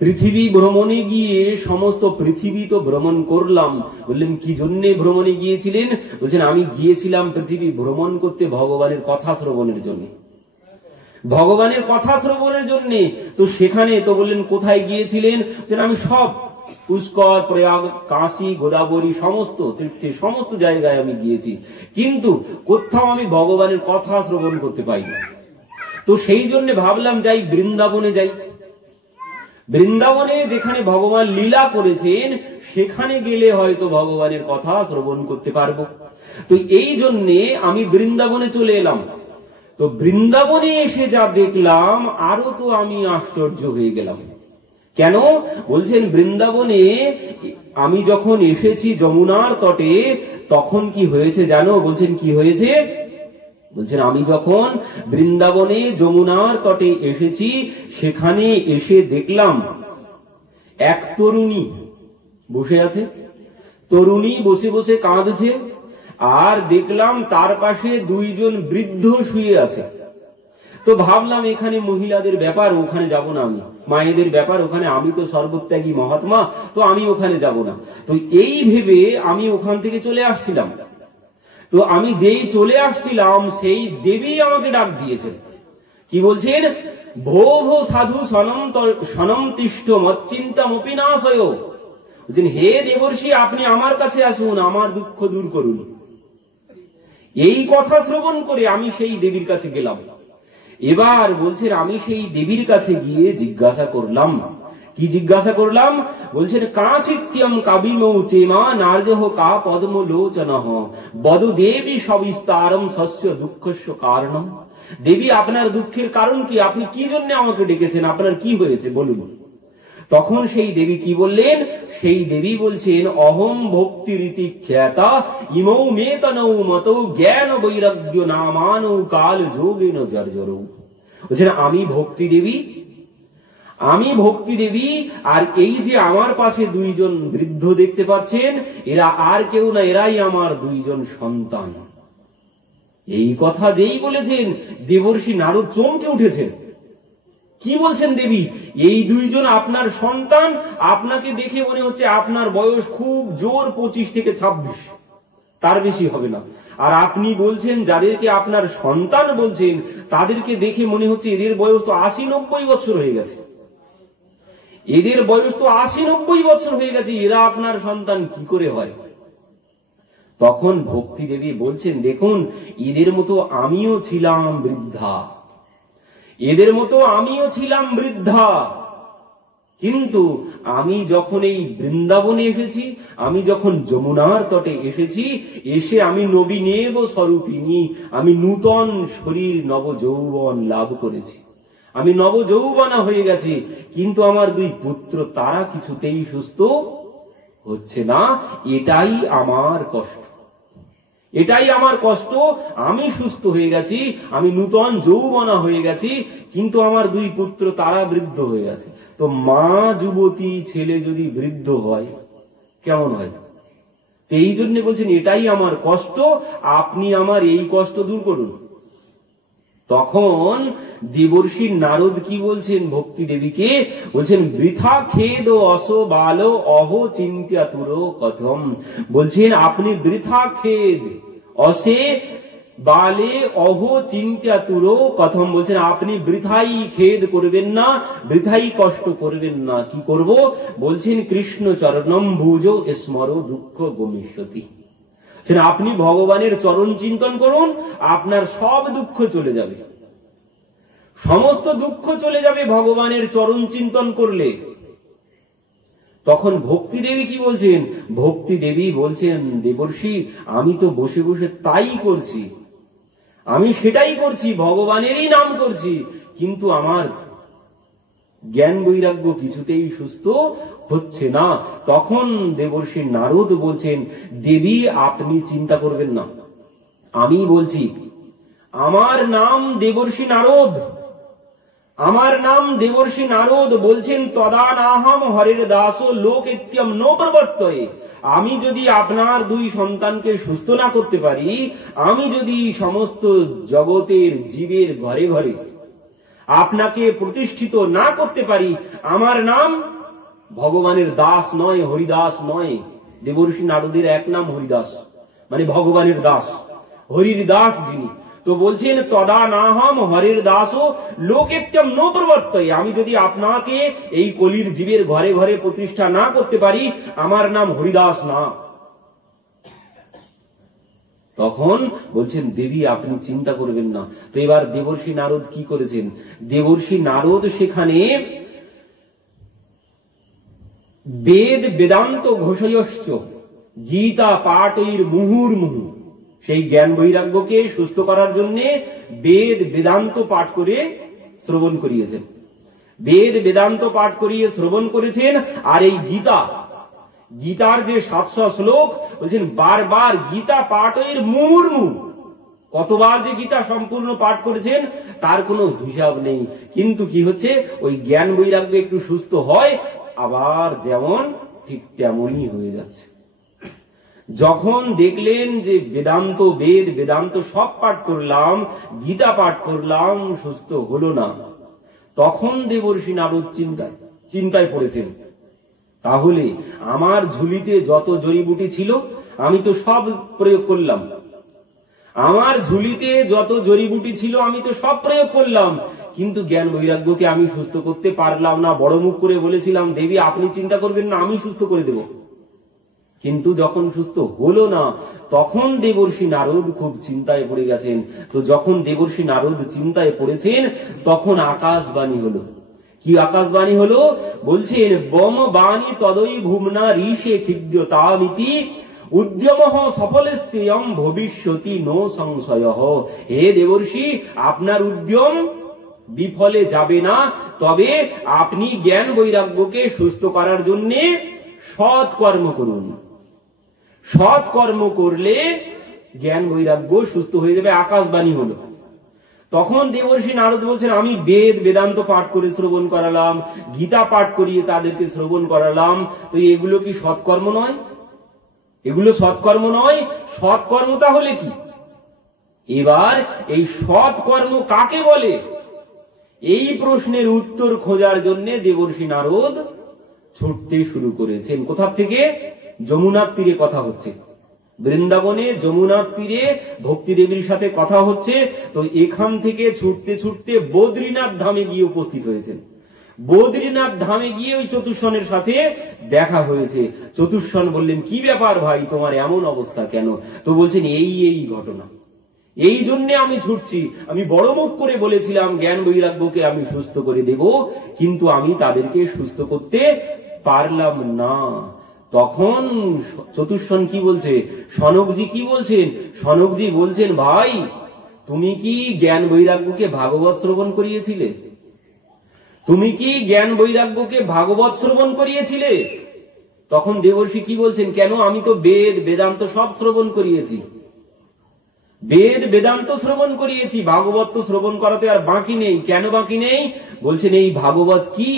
পৃথিবী ভ্রমণে গিয়ে সমস্ত পৃথিবী তো ভ্রমণ করলাম। বললেন কি জন্যে ভ্রমণে গিয়েছিলেন? বলছেন আমি গিয়েছিলাম পৃথিবী ভ্রমণ করতে ভগবানের কথা শ্রবণের জন্য, ভগবানের কথা শ্রবণের জন্য। তো সেখানে তো বললেন কোথায় গিয়েছিলেন? আমি সব পুষ্কর, প্রয়াগ, কাশী, গোদাবরী সমস্ত তীর্থে সমস্ত জায়গায় আমি গিয়েছি, কিন্তু কোথাও আমি ভগবানের কথা শ্রবণ করতে পাইনি। তো সেই জন্য ভাবলাম যাই বৃন্দাবনে যাই। বৃন্দাবনে যেখানে ভগবান লীলা করেছেন সেখানে গেলে হয়তো ভগবানের কথা শ্রবণ করতে পারবো। তো এই জন্যে আমি বৃন্দাবনে চলে এলাম। তো বৃন্দাবনে এসে যা দেখলাম আরো তো আমি আশ্চর্য হয়ে গেলাম। কেন? বলছেন বৃন্দাবনে আমি যখন এসেছি যমুনার তটে তখন কি হয়েছে জানো? বলছেন কি হয়েছে? বলছেন আমি যখন বৃন্দাবনে যমুনার তটে এসেছি সেখানে এসে দেখলাম এক তরুণী বসে আছে। তরুণী বসে বসে কাঁদছে, আর দেখলাম তার পাশে দুইজন বৃদ্ধ শুয়ে আছে। তো ভাবলাম এখানে মহিলাদের ব্যাপার, ওখানে যাব না আমি। মায়েদের ব্যাপার ওখানে, আমি তো সর্বত্যাগী মহাত্মা, তো আমি ওখানে যাব না। তো এই ভেবে আমি ওখান থেকে চলে আসছিলাম। তো আমি যেই চলে আসছিলাম সেই দেবী আমাকে ডাক দিয়েছেন। কি বলছেন? ভো ভো সাধু সনম তিষ্ঠ মচ্চিন্তামপি নাশয়। বলছেন হে দেবর্ষি আপনি আমার কাছে আসুন, আমার দুঃখ দূর করুন। এই কথা শ্রবণ করে আমি সেই দেবীর কাছে গেলাম। এবার বলছেন আমি সেই দেবীর কাছে গিয়ে জিজ্ঞাসা করলাম। কি জিজ্ঞাসা করলাম? বলছেন কাশিত্যম কাবিমৌ চেমা নার্যহ কা পদ্ম লোচনঃ বদ দেবী সবিস্তারম শস্য দুঃখস্য কারণম। দেবী আপনার দুঃখের কারণ কি? আপনি কি জন্য আমাকে ডেকেছেন? আপনার কি হয়েছে বলুন। তখন সেই দেবী কি বললেন? সেই দেবী বলছেন অহম ভক্তি রীতি খ্যাতা ইমৌ মেতনৌ মতৌ জ্ঞান বৈরাগ্য নামানৌ কাল যোগেন জর্জরৌ। বলছেন আমি ভক্তি দেবী, আমি ভক্তি দেবী। আর এই যে আমার পাশে দুইজন বৃদ্ধ দেখতে পাচ্ছেন, এরা আর কেউ না, এরাই আমার দুইজন সন্তান। এই কথা যেই বলেছেন দেবর্ষি নারদ চমকে উঠেছেন। কি বলছেন দেবী? এই দুইজন আপনার সন্তান? আপনাকে দেখে মনে হচ্ছে আপনার বয়স খুব জোর 25 থেকে 26, তার বেশি হবে না। আর আপনি বলছেন যাদেরকে আপনার সন্তান বলছেন তাদেরকে দেখে মনে হচ্ছে এদের বয়স তো 80-90 বছর হয়ে গেছে। এদের বয়স তো 80-90 বছর হয়ে গেছে, এরা আপনার সন্তান কি করে হয়? তখন ভক্তি দেবী বলছেন দেখুন এদের মতো আমিও ছিলাম বৃদ্ধা, এদের মতো আমিও ছিলাম বৃদ্ধা, কিন্তু আমি যখন এই বৃন্দাবনে এসেছি, আমি যখন যমুনার তটে এসেছি, এসে আমি নবীনেব স্বরূপিনী, আমি নূতন শরীর নব যৌবন লাভ করেছি। আমি নবযৌবনা হয়ে গেছি, কিন্তু আমার দুই পুত্র তারা কিছুতেই সুস্থ হচ্ছে না। এটাই আমার কষ্ট, এটাই আমার কষ্ট। আমি সুস্থ হয়ে গেছি, আমি নূতন যৌবনা হয়ে গেছি, কিন্তু আমার দুই পুত্র তারা বৃদ্ধ হয়ে গেছে। তো মা যুবতী, ছেলে যদি বৃদ্ধ হয় কেমন হয়? এই জন্য বলছেন এটাই আমার কষ্ট, আপনি আমার এই কষ্ট দূর করুন। তখন দেবর্ষি নারদ কি বলছেন ভক্তি দেবীকে? বলছেন বৃথা খেদ অস বাল অহ চিন্তাতুর কথম। বলছেন আপনি বৃথা খেদ অসে বালে অহ চিন্তাতুর কথম। বলছেন আপনি বৃথাই খেদ করবেন না, বৃথাই কষ্ট করবেন না। কি করব? বলছেন কৃষ্ণ চরণম ভুজ স্মর দুঃখ গমিষ্যতি। আপনি ভগবানের চরণ চিন্তন করুন, আপনার সব দুঃখ চলে যাবে, সমস্ত দুঃখ চলে যাবে ভগবানের চরণ চিন্তন করলে। তখন ভক্তি দেবী কি বলছেন? ভক্তি দেবী বলছেন দেবর্ষি আমি তো বসে বসে তাই করছি, আমি সেটাই করছি, ভগবানেরই নাম করছি, কিন্তু আমার জ্ঞান বৈরাগ্য কিছুতেই সুস্থ হচ্ছে না। তখন দেবর্ষি নারদ বলছেন দেবী আপনি চিন্তা করবেন না, আমি বলছি আমার নাম দেবর্ষি নারদ, আমার নাম দেবর্ষি নারদ। বলছেন তদা নাহম হরের দাস লোক ইত্যম নো প্রবর্তয়ে। আমি যদি আপনার দুই সন্তানকে সুস্থ না করতে পারি, আমি যদি সমস্ত জগতের জীবের ঘরে ঘরে আপনাকে প্রতিষ্ঠিত না করতে পারি, আমার নাম ভগবানের দাস নয়, হরিদাস নয়। দেবর্ষি নারদের এক নাম হরিদাস, মানে ভগবানের দাস, হরির দাস যিনি। তো বলছেন তদা নাহম হরির দাস লোকেত্যম নো প্রবর্তয়ে। আমি যদি আপনাকে এই কলির জীবের ঘরে ঘরে প্রতিষ্ঠা না করতে পারি, আমার নাম হরিদাস না। তখন বলছেন দেবী আপনি চিন্তা করবেন না। তো এবার দেবর্ষি নারদ কি করেছেন? দেবর্ষি নারদ সেখানে বেদ বেদান্ত ঘোষয়শ্চ গীতা পাঠৈর মুহুর্মুহু, সেই জ্ঞান বৈরাগ্যকে সুস্থ করার জন্য বেদ বেদান্ত পাঠ করে শ্রবণ করিয়েছেন, বেদ বেদান্ত পাঠ করিয়ে শ্রবণ করেছেন। আর এই গীতা, গীতার যে 700 শ্লোক, বলছেন বারবার গীতা পাঠের মুহুর্মুহু, কতবার যে গীতা সম্পূর্ণ পাঠ করেছেন তার কোনো হিসাব নেই। কিন্তু কি হচ্ছে, ওই জ্ঞান বৈরাগ্য একটু সুস্থ হয়, আবার যেমন ঠিক তেমনই হয়ে যাচ্ছে। যখন দেখলেন যে বেদান্ত, বেদ বেদান্ত সব পাঠ করলাম, গীতা পাঠ করলাম, সুস্থ হলো না, তখন দেবর্ষি নারদ চিন্তায় পড়েছেন তাহলে আমার ঝুলিতে যত জড়িবুটি ছিল আমি তো সব প্রয়োগ করলাম, আমার ঝুলিতে যত জড়িবুটি ছিল আমি তো সব প্রয়োগ করলাম, কিন্তু জ্ঞান বৈরাগ্যকে আমি সুস্থ করতে পারলাম না। বড় মুখ করে বলেছিলাম দেবী আপনি চিন্তা করবেন না, আমি সুস্থ করে দেব, কিন্তু যখন সুস্থ হলো না, তখন দেবর্ষি নারদ খুব চিন্তায় পড়ে গেছেন। তো যখন দেবর্ষি নারদ চিন্তায় পড়েছেন, তখন আকাশবাণী হলো। কি আকাশবাণী হলো? বলছেন বম বাণী তদৈ ভুমনা ঋষে খিদ্যতামিতি উদ্যমঃ সফলস্তেয়ম ভবিষ্যতি নো সংশয়ঃ। হে দেবর্ষি আপনার উদ্যম বিফলে যাবে না, তবে আপনি জ্ঞান বৈরাগ্যকে সুস্থ করার জন্য সৎ কর্ম করুন। সৎ কর্ম করলে জ্ঞান বৈরাগ্য সুস্থ হয়ে যাবে। আকাশবাণী হলো। তখন দেবর্ষি নারদ বলছেন আমি বেদ বেদান্ত পাঠ করে শ্রবণ করালাম, গীতা পাঠ করিয়ে তাদেরকে শ্রবণ করালাম, তো এগুলো কি সৎকর্ম নয়? এগুলো সৎকর্ম নয়। সৎকর্ম তাহলে কি? এবার এই সৎকর্ম কাকে বলে, এই প্রশ্নের উত্তর খোঁজার জন্য দেবর্ষি নারদ ছুটতে শুরু করেছেন। কোথা থেকে? যমুনার তীরে কথা হচ্ছে, বৃন্দাবনে যমুনার তীরে ভক্তি দেবীর সাথে কথা হচ্ছে। তো এখান থেকে ছুটতে ছুটতে বদ্রীনাথ ধামে গিয়ে উপস্থিত হয়েছেন। বদ্রীনাথ ধামে গিয়ে ওই চতুষ্ষণের সাথে দেখা হয়েছে। চতুষ্ষণ বললেন কি ব্যাপার ভাই, তোমার এমন অবস্থা কেন? তো বলছেন এই ঘটনা, এই জন্য আমি ছুটছি। আমি বড় মুখ করে বলেছিলাম জ্ঞান বৈরাগ্যকে আমি সুস্থ করে দেব, কিন্তু আমি তাদেরকে সুস্থ করতে পারলাম না। তখন চতুষ্ষণ কি বলছে? সনকজি কি বলছেন? সনকজি বলছেন ভাই তুমি কি জ্ঞান বৈরাগ্যকে ভাগবত শ্রবণ করিয়েছিলে? তুমি কি জ্ঞান বৈরাগ্যকে ভাগবত শ্রবণ করিয়েছিলে? তখন দেবর্ষি কি বলছেন, কেন, আমি তো বেদ বেদান্ত সব শ্রবণ করিয়েছি, বেদ বেদান্ত শ্রবণ করিয়েছি, ভাগবত তো শ্রবণ করাতে আর বাকি নেই। কেন বাকি নেই? বলছেন এই ভাগবত কি,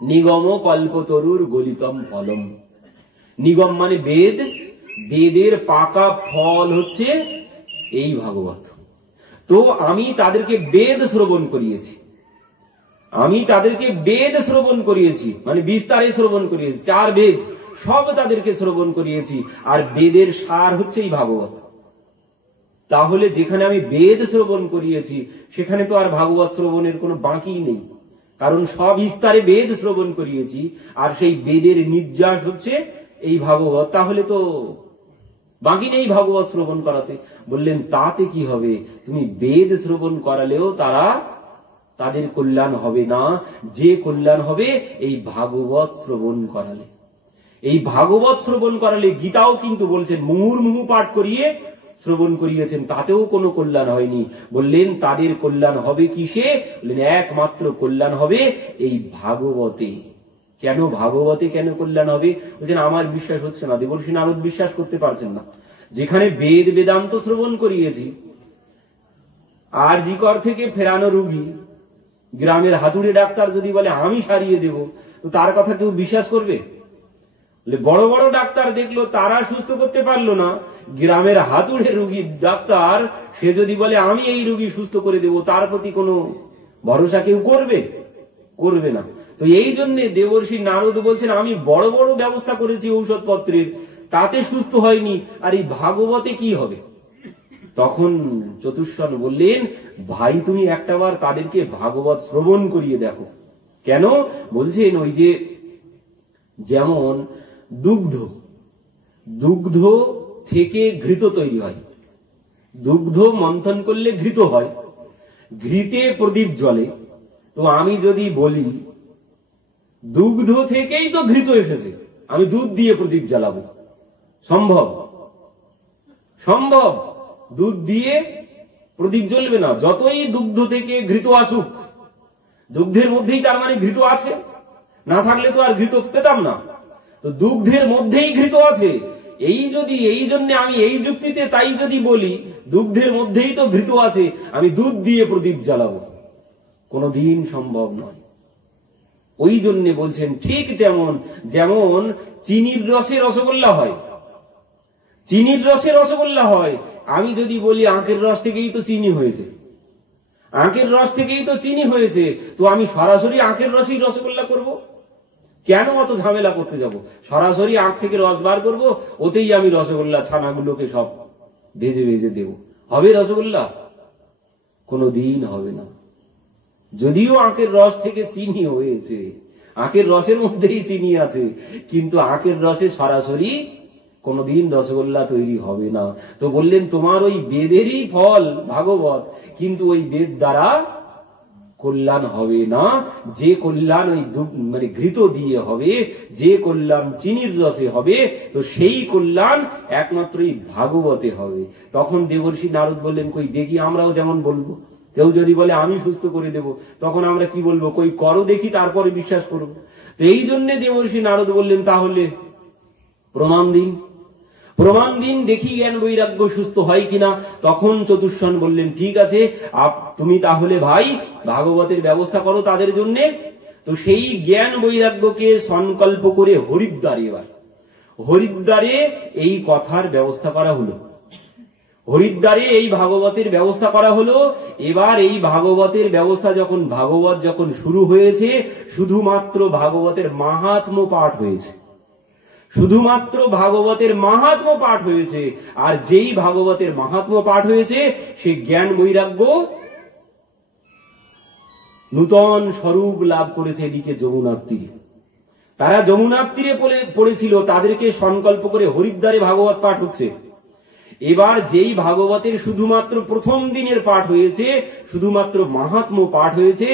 নিগম কল্পতরুর গলিতম ফলম। নিগম মানে বেদ, বেদের পাকা ফল হচ্ছে এই ভাগবত। তো আমি তাদেরকে বেদ শ্রবণ করিয়েছি, আমি তাদেরকে বেদ শ্রবণ করিয়েছি, মানে বিস্তারে শ্রবণ করিয়েছি, 4 বেদ সব তাদেরকে শ্রবণ করিয়েছি, আর বেদের সার হচ্ছে এই ভাগবত। তাহলে যেখানে আমি বেদ শ্রবণ করিয়েছি সেখানে তো আর ভাগবত শ্রবণের কোনো বাকি নেই, কারণ সব বিস্তারে বেদ শ্রবণ করিয়েছি, আর সেই বেদের নির্যাস হচ্ছে এই ভাগবত। তাহলে তো বাকি নেই ভাগবত শ্রবণ করাতে। বললেন তাতে কি হবে, তুমি বেদ শ্রবণ করালেও তাদের কল্যাণ হবে না, যে কল্যাণ হবে এই ভাগবত শ্রবণ করালে। এই ভাগবত শ্রবণ করালে, গীতাও কিন্তু বলছেন মুহুর্মুহু পাঠ করিয়ে শ্রবণ করিয়েছেন, তাতেও কোনো কল্যাণ হয়নি। বললেন তাদের কল্যাণ হবে কিসে? বললেন একমাত্র কল্যাণ হবে এই ভাগবতে। কেন ভাগবতে কেন কল্যাণ হবে? বলছেন আমার বিশ্বাস হচ্ছে না। দেবর্ষি নারদ বিশ্বাস করতে পারছেন না। যেখানে বেদ বেদান্ত শ্রবণ করিয়েছি, আর জিকর থেকে ফেরানো রুগী গ্রামের হাতুড়ে ডাক্তার যদি বলে আমি সারিয়ে দেব, তো তার কথা কেউ বিশ্বাস করবে? বড় বড় ডাক্তার দেখলো, তারা সুস্থ করতে পারলো না, গ্রামের হাতুড়ে রুগী ডাক্তার সে যদি বলে আমি এই রুগী সুস্থ করে দেব, তার প্রতি কোনো ভরসা কেউ করবে না। তো এই জন্য দেবর্ষি নারদ বলছেন আমি বড় বড় ব্যবস্থা করেছি ঔষধপত্রের, তাতে সুস্থ হয়নি, আর এই ভাগবতে কি হবে? তখন চতুষ্ষণ বললেন ভাই তুমি একটাবার তাদেরকে ভাগবত শ্রবণ করিয়ে দেখো। কেন? বলছেন ওই যে যেমন দুগ্ধ থেকে ঘৃত তৈরি হয়, দুগ্ধ মন্থন করলে ঘৃত হয়, ঘৃতে প্রদীপ জ্বলে। তো আমি যদি বলি দুগ্ধ থেকেই তো ঘৃত এসেছে, আমি দুধ দিয়ে প্রদীপ জ্বালাবো, সম্ভব? দুধ দিয়ে প্রদীপ জ্বলবে না। যতই দুগ্ধ থেকে ঘৃত আসুক, দুগ্ধের মধ্যেই তার মানে ঘৃত আছে, না থাকলে তো আর ঘৃত পেতাম না। তো দুগ্ধের মধ্যেই ঘৃত আছে, এই জন্য আমি এই যুক্তিতে তাই যদি বলি দুগ্ধের মধ্যেই তো ঘৃত আছে, আমি দুধ দিয়ে প্রদীপ জ্বালাবো, কোনদিন সম্ভব নয়। ওই জন্য বলছেন ঠিক যেমন চিনির রসে রসগোল্লা হয়, চিনির রসে রসগোল্লা হয়, আমি যদি বলি আখের রস থেকেই তো চিনি হয়েছে, আখের রস থেকেই তো চিনি হয়েছে, তো আমি সরাসরি আখের রসেই রসগোল্লা করব? কেন অত ঝামেলা করতে যাব? সরাসরি আখ থেকে রস বার করব, ওতেই আমি রসগোল্লা ছানাগুলোকে সব ভেজে ভেজে দেব। হবে রসগোল্লা? কোনদিন হবে না। যদিও আখের রস থেকে চিনি হয়েছে, আখের রসের মধ্যেই চিনি আছে, কিন্তু আখের রসে সরাসরি কোনদিন রসগোল্লা তৈরি হবে না। তো বললেন তোমার ওই বেদেরই ফল ভাগবত, কিন্তু ওই বেদ দ্বারা কল্যাণ হবে না। যে কল্যাণ ওই মানে ঘৃত দিয়ে হবে, যে কল্যাণ চিনির রসে হবে, তো সেই কল্যাণ একমাত্র এই ভাগবতে হবে। তখন দেবর্ষি নারদ বললেন কই দেখি আমরাও যেমন বলবো। কেউ যদি বলে আমি সুস্থ করে দেব, তখন আমরা কি বলবো? কই করো দেখি, তারপরে বিশ্বাস করবো। তো এই জন্য দেবর্ষি নারদ বললেন তাহলে প্রমাণ দিন দেখি জ্ঞান বৈরাগ্য সুস্থ হয় কিনা। তখন চতুষ্ষণ বললেন ঠিক আছে, তুমি তাহলে ভাই ভাগবতের ব্যবস্থা করো তাদের জন্য। তো সেই জ্ঞান বৈরাগ্যকে সংকল্প করে হরিদ্বারে এই কথার ব্যবস্থা করা হলো, হরিদ্বারে এই ভাগবতের ব্যবস্থা করা হলো। এবার এই ভাগবতের ব্যবস্থা ভাগবত যখন শুরু হয়েছে, শুধুমাত্র ভাগবতের মাহাত্ম্য পাঠ হয়েছে, শুধুমাত্র ভাগবতের মাহাত্ম্য পাঠ হয়েছে। আর যেই ভাগবতের মাহাত্ম্য পাঠ হয়েছে, সে জ্ঞান বৈরাগ্য নূতন স্বরূপ লাভ করেছে এদিকে যমুনার তীরে। তারা যমুনার তীরে পড়েছিল, তাদেরকে সংকল্প করে হরিদ্বারে ভাগবত পাঠ হচ্ছে। এবার যেই ভাগবতের শুধুমাত্র প্রথম দিনের পাঠ হয়েছে, শুধুমাত্র মাহাত্ম্য পাঠ হয়েছে,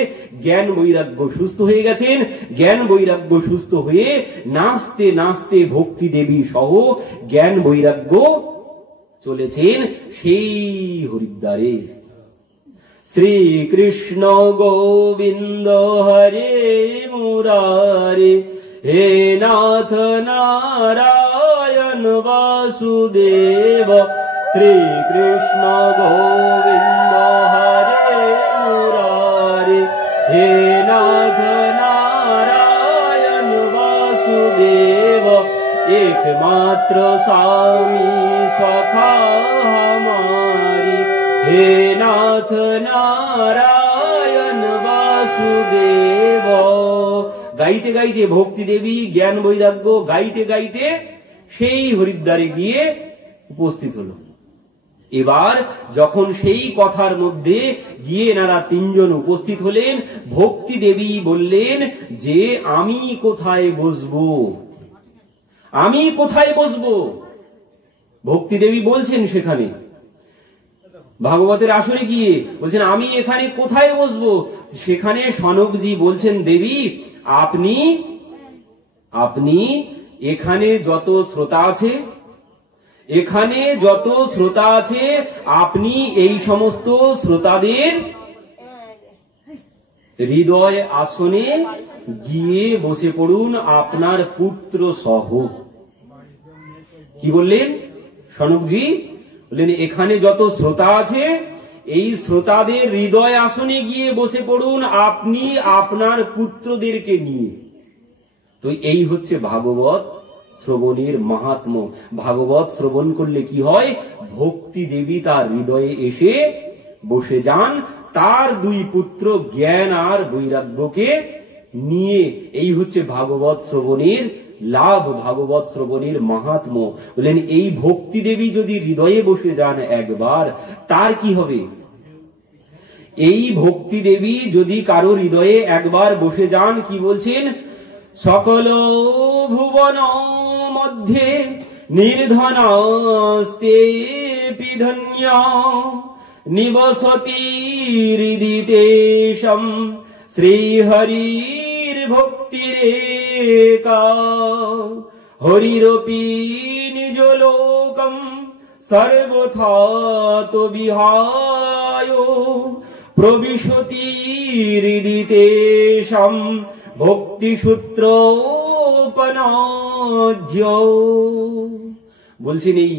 জ্ঞান বৈরাগ্য সুস্থ হয়ে গেছেন। জ্ঞান বৈরাগ্য সুস্থ হয়ে নাচতে নাচতে ভক্তি দেবী সহ জ্ঞান বৈরাগ্য চলেছেন সেই হরিদ্বারে। শ্রী কৃষ্ণ গোবিন্দ হরে মুরারে, হে নাথ নারায়ণ বাসুদেব। শ্রী কৃষ্ণ গোবিন্দ হরে মুরারে, হে নাথ নারায়ণ বাসুদেব। একমাত্র স্বামী সখা हमारी, হে নাথ নারায়ণ বাসুদেব। গাইতে গাইতে ভক্তি দেবী জ্ঞান বৈরাগ্য গাইতে গাইতে সেই হরিদ্বারে গিয়ে উপস্থিত হলো। এবার যখন সেই কথার মধ্যে গিয়ে এনারা তিনজন উপস্থিত হলেন, ভক্তি দেবী বললেন যে আমি কোথায় বসবো, আমি কোথায় বসবো। ভক্তি দেবী বলছেন সেখানে ভাগবতের আসরে গিয়ে বলছেন আমি এখানে কোথায় বসবো। সেখানে সনকজি বলছেন দেবী আপনি আপনি এখানে যত শ্রোতা আছে, এখানে যত শ্রোতা আছে আপনি এই সমস্ত শ্রোতাদের হৃদয় আসনে গিয়ে বসে পড়ুন আপনার পুত্র সহ। কি বললেন সনকজি? বললেন এখানে যত শ্রোতা আছে এই শ্রোতাদের হৃদয় আসনে গিয়ে বসে পড়ুন আপনি আপনার পুত্রদেরকে নিয়ে। তো এই হচ্ছে ভাগবত শ্রবণের মাহাত্ম্য। ভাগবত শ্রবণ করলে কি হয়, ভক্তি দেবী তার হৃদয়ে এসে বসে যান তার দুই পুত্র জ্ঞান আর বৈরাগ্যকে নিয়ে। এই হচ্ছে ভাগবত শ্রবণের লাভ, ভাগবত শ্রবণের মাহাত্ম্য। বলেন এই ভক্তি দেবী যদি হৃদয়ে বসে যান একবার, তার কি হবে? এই ভক্তি দেবী যদি কারো হৃদয়ে একবার বসে যান, কি বলছেন, সকল ভুবন মধ্যে নির্ধনাস্তে পিধন্য নিবসতি হৃদি তেষাম শ্রীহরির ভক্তিরেকা হরিরপি নিজ লোকম সর্বথা তো বিহায় প্রবিশতি হৃদি তেষাম ভক্তিসূত্রোপনাধ্য। বলছেন এই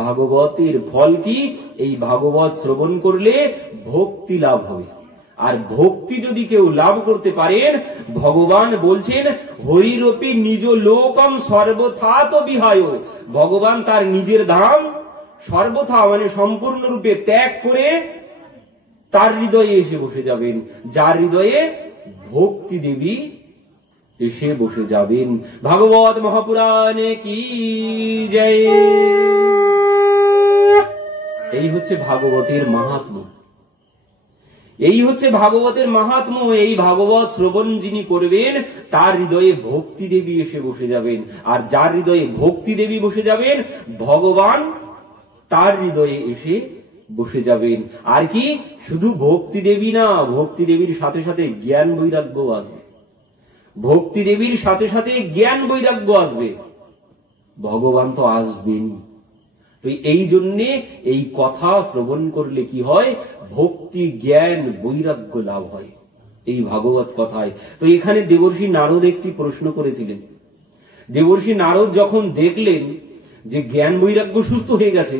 ভাগবতের ফল কি? এই ভাগবত শ্রবণ করলে ভক্তি লাভ হবে। আর ভক্তি যদি কেউ লাভ করতে পারেন, ভগবান বলছেন হরিরপি নিজ লোকম সর্বথা তো বিহায়, ভগবান তার নিজের ধাম সর্বথা মানে সম্পূর্ণরূপে ত্যাগ করে তার হৃদয়ে এসে বসে যাবেন, যার হৃদয়ে ভক্তি দেবী এসে বসে যাবেন। ভাগবত মহাপুরাণে কি জয়। এই হচ্ছে ভাগবতের মাহাত্ম্য, এই হচ্ছে ভাগবতের মাহাত্ম্য। এই ভাগবত শ্রবণ যিনি করবেন তার হৃদয়ে ভক্তি দেবী এসে বসে যাবেন, আর যার হৃদয়ে ভক্তি দেবী বসে যাবেন ভগবান তার হৃদয়ে এসে বসে যাবেন। আর কি শুধু ভক্তি দেবী না, ভক্তি দেবীর সাথে সাথে জ্ঞান বৈরাগ্য আসবে, ভক্তি দেবীর সাথে সাথে জ্ঞান বৈরাগ্য আসবে, ভগবান তো আসবেন। তো এই জন্যে এই কথা শ্রবণ করলে কি হয়, ভক্তি জ্ঞান বৈরাগ্য লাভ হয় এই ভাগবত কথায়। তো এখানে দেবর্ষি নারদ একটি প্রশ্ন করেছিলেন। দেবর্ষি নারদ যখন দেখলেন যে জ্ঞান বৈরাগ্য সুস্থ হয়ে গেছে,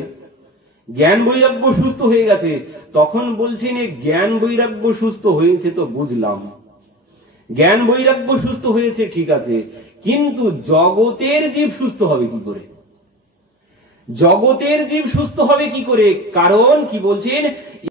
জ্ঞান বৈরাগ্য সুস্থ হয়ে গেছে, তখন বলছেন জ্ঞান বৈরাগ্য সুস্থ হয়েছে তো বুঝলাম, জ্ঞান বৈরাগ্য সুস্থ হয়েছে ঠিক আছে, কিন্তু জগতের জীব সুস্থ হবে কি করে? জগতের জীব সুস্থ হবে কি করে? কারণ কি বলছেন,